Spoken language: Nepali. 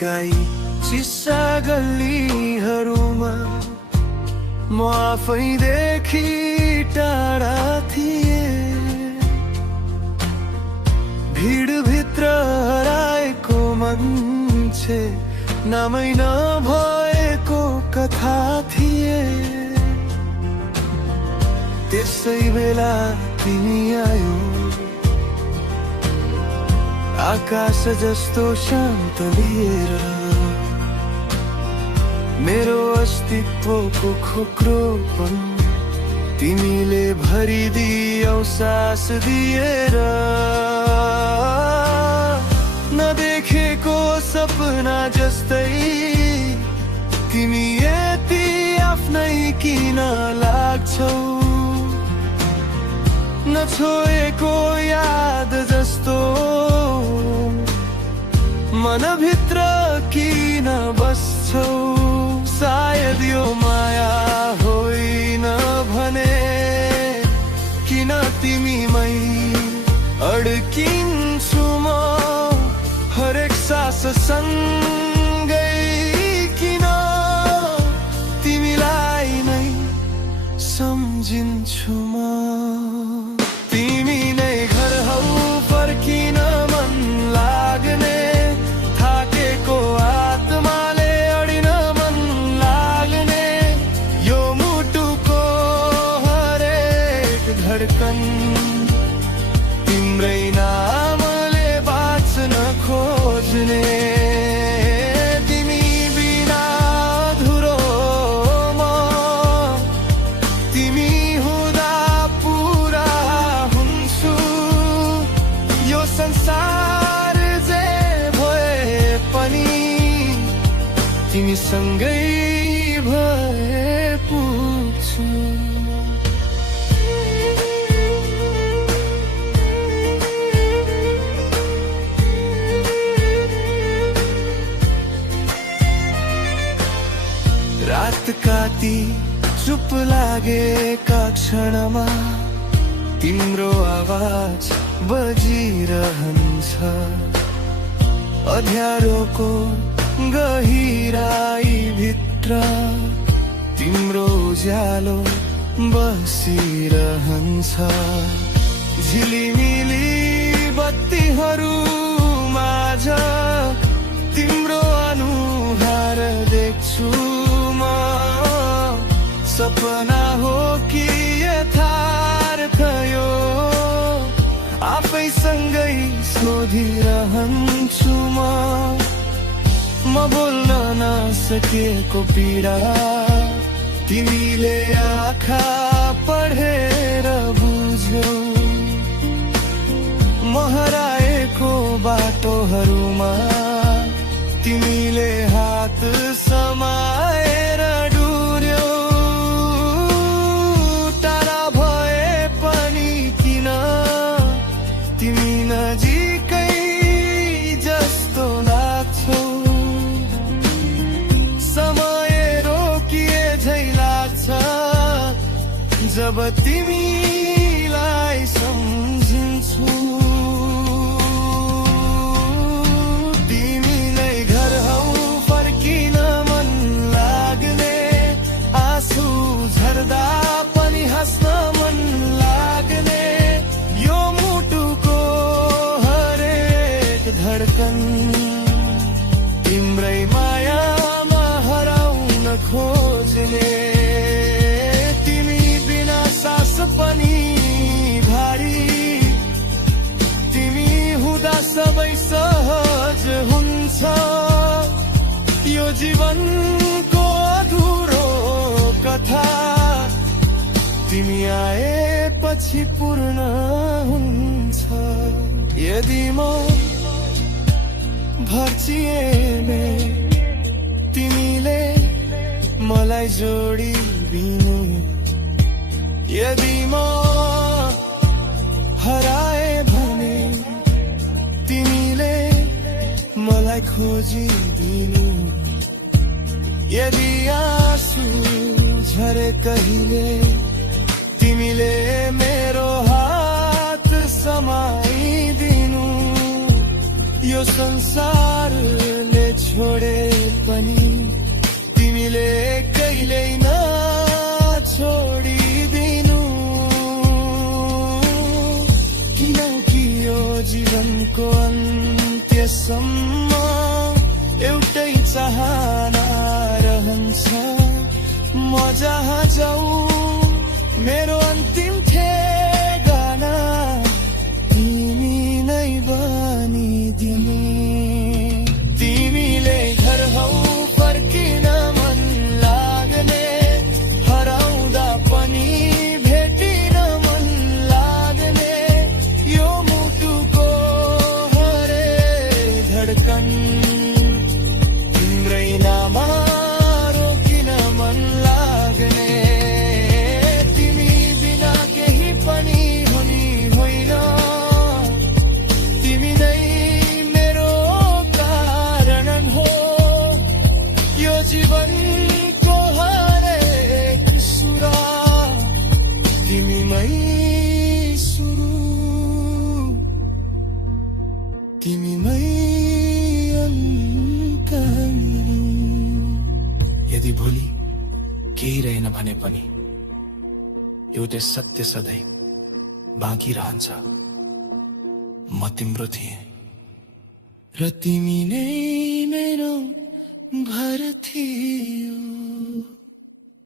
भत्काई चिस्सा गल्लीहरूमा म आफैदेखि टाढा थिए। भिडभित्र हराएको मान्छे नामै नभएको कथा थिए। त्यसै बेला तिमी आयो, आकाश जस्तो शान्त लिएर मेरो अस्तित्वको खोक्रोपन तिमीले भरिदियौ सास दिएर। नदेखेको सपना जस्तै तिमी यति आफ्नै किन लाग्छौ, नछोएको याद जस्तो मनभित्र किन बस्छौ। सायद यो माया होइन भने किन तिमीमै अड्किन्छु म, हरेक सास सँगै किन तिमीलाई नै सम्झिन्छु म। तिमी नै घर हौ फर्किन मन लाग्ने, थाकेको आत्माले अडिन मन लाग्ने, यो मुटुको हरेक धड्कन तिम्रै नामले बाँच्न खोज्ने। तिमी बिना अधुरो म, तिमी हुँदा पुरा हुन्छु। यो संसार जे भए पनि तिमीसँगै भए पुग्छु। रातका ती चुप लागेका क्षणमा तिम्रो आवाज बजिरहन्छ। अँध्यारोको गहिराई भित्र तिम्रो उज्यालो बसिरहन्छ। झिलिमिली बत्तीहरू माझ तिम्रो अनुहार देख्छु म। सपना हो कि यथार्थ यो आफैसँगै सोधिरहन्छु म बोल्न नसकेको पीडा तिमीले आँखा पढेर बुझ्यौ। म हराएको बाटोहरूमा तिमीले हात समाएर डुर्यौ। टाढा भए पनि किन तिमी नजिकै जस्तो लाग्छौ। समय रोकिए झै लाग्छ जब तिमीलाई सम्झिन्छु। झर्दा पनि हाँस्न मन लाग्ने, यो मुटुको हरेक धड्कन तिम्रै मायामा हराउन खोज्ने। तिमी बिना सास पनि भारी, तिमी हुँदा सबै सहज हुन्छ। यो जीवनको अधुरो कथा तिमी आएपछि पूर्ण हुन्छ। यदि म भर्चिएमे तिमीले मलाई जोडिदिनु, यदि म हराए भने तिमीले मलाई खोजिदिनु। यदि आँसु झरे कहिले तिमीले मेरो हात समाइदिनु। यो संसारले छोडे पनि तिमीले कहिल्यै न छोडिदिनु, किनकि यो जीवनको अन्त्यसम्म एउटै चाहना रहन्छ, म जहाँ जाऊ मेरो अन्तिम ठेगाना तिमी नै बनिदिने। तिमीले घर हौ फर्किन मन लाग्ने, हराउँदा पनि भेटिन मन लाग्ने, यो मुटुको हरेक धड्कन तिम्रै नाममा रोकिन मन लाग्ने। तिमी बिना केही पनि हुने होइन, तिमी नै मेरो कारण हो, यो जीवनको हरेक सुरा तिमीमै सुरु, तिमीमै अन्त। यदि भोलि केही रहेन भने पनि एउटै सत्य सधैँ बाँकी रहन्छ, म तिम्रो थिएँ र तिमी नै मेरो भर थियौ।